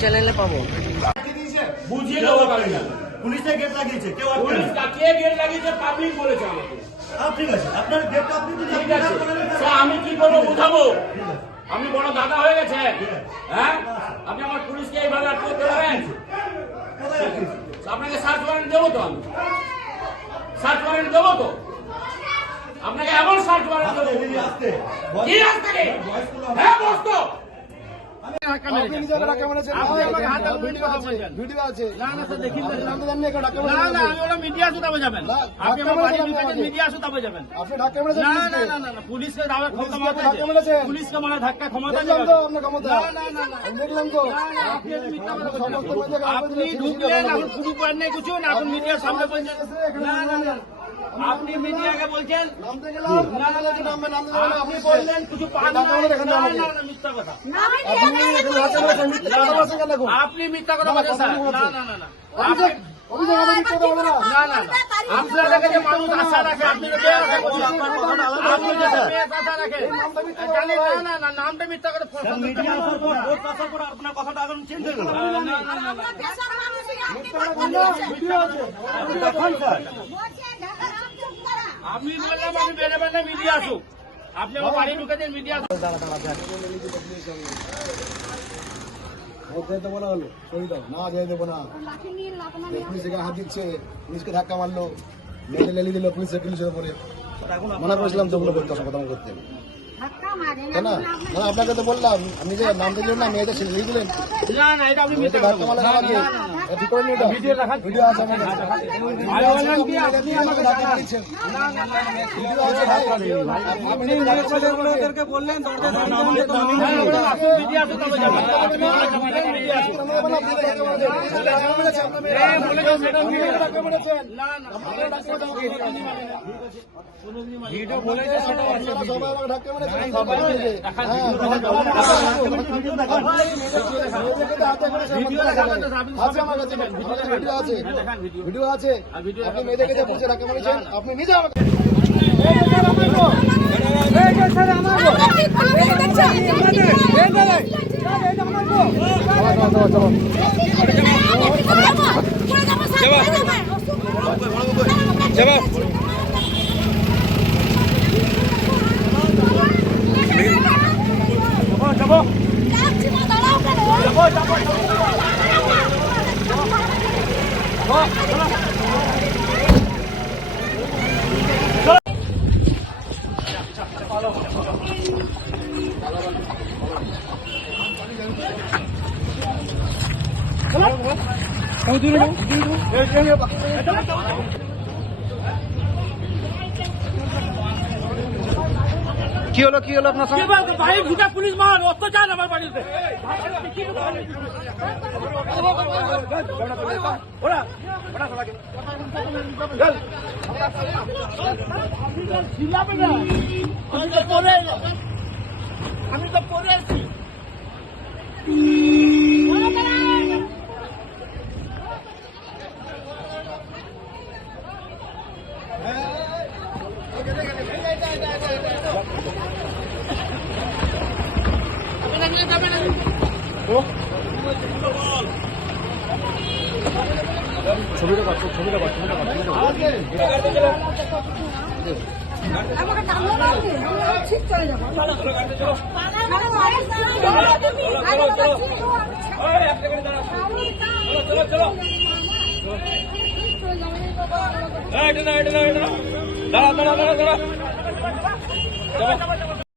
চ্যানেলে পাবো বুঝিয়ে দেবো পুলিশে গেট লাগিয়েছে কেউ পুলিশ কে গেট লাগিয়েছে পাবলিক বলেছে আমাকে ঠিক আছে আপনার গেটটা আপনি ঠিক আছে আমি কি করবো বুঝাবো আমি বড় দাদা হয়ে গেছে হ্যাঁ আপনি আমার পুলিশকে এইভাবে আটকে দেবেন আপনাকে সার্চ ওয়ারেন্ট দেবো তো আমি সার্চ ওয়ারেন্ট দেবো তো আপনাকে এমন সার্চ ওয়ারেন্ট দেবো কি আসতে হ্যাঁ বসতো পুলিশকে মানে ধাক্কা ক্ষমতা দেখলাম তো আপনি ঢুকলেন এখন শুরু করেন নাই কিছু না এখন মিডিয়ার সামনে বলছেন আপনি মিডিয়াকে বলছেন আপনি বললেন কিছু মিথ্যা কথা আপনি মিথ্যা কথা বলছেন স্যার আপনার কাছে মানুষ আশা রাখে আপনি নামটা মিথ্যা করে আপনার কথাটা এখন চেঞ্জ হয়ে গেল আমি বললাম আমি বেড়ে বেড়ে মিডিয়া আসুক আপনি আমার বাড়ি ঢুকেছেন মিডিয়া বলা হলো সই দাও না যেতে দেবো না পুলিশকে হাত দিচ্ছে পুলিশকে ধাক্কা মারলো মেয়েদের লেলি দিল পুলিশের উপরে মনে করেছিলাম তো ওগুলো করতে কথা করতে না না আপনাকে তো বললাম আমি যে নাম দিলেন না মেয়েদের ছেলে দিলেন ধাক্কা মারা ঠিক করে ভিডিও আছে ওদেরকে বললেন ভিডিও বলেছে সেটা ধাক্কা মেরেছে ভিডিও আছে আপনি মেয়েদেরকে যে বুঝে ধাক্কা মেরেছেন আপনি নিজে আমাকে কি হলো আপনার সঙ্গে বাড়ি ঢুকে পুলিশ মার অত্যাচার আমার বাড়িতে আমি তো পরে আছি ছবিটা ঠিক চলে যাবো দাঁড়া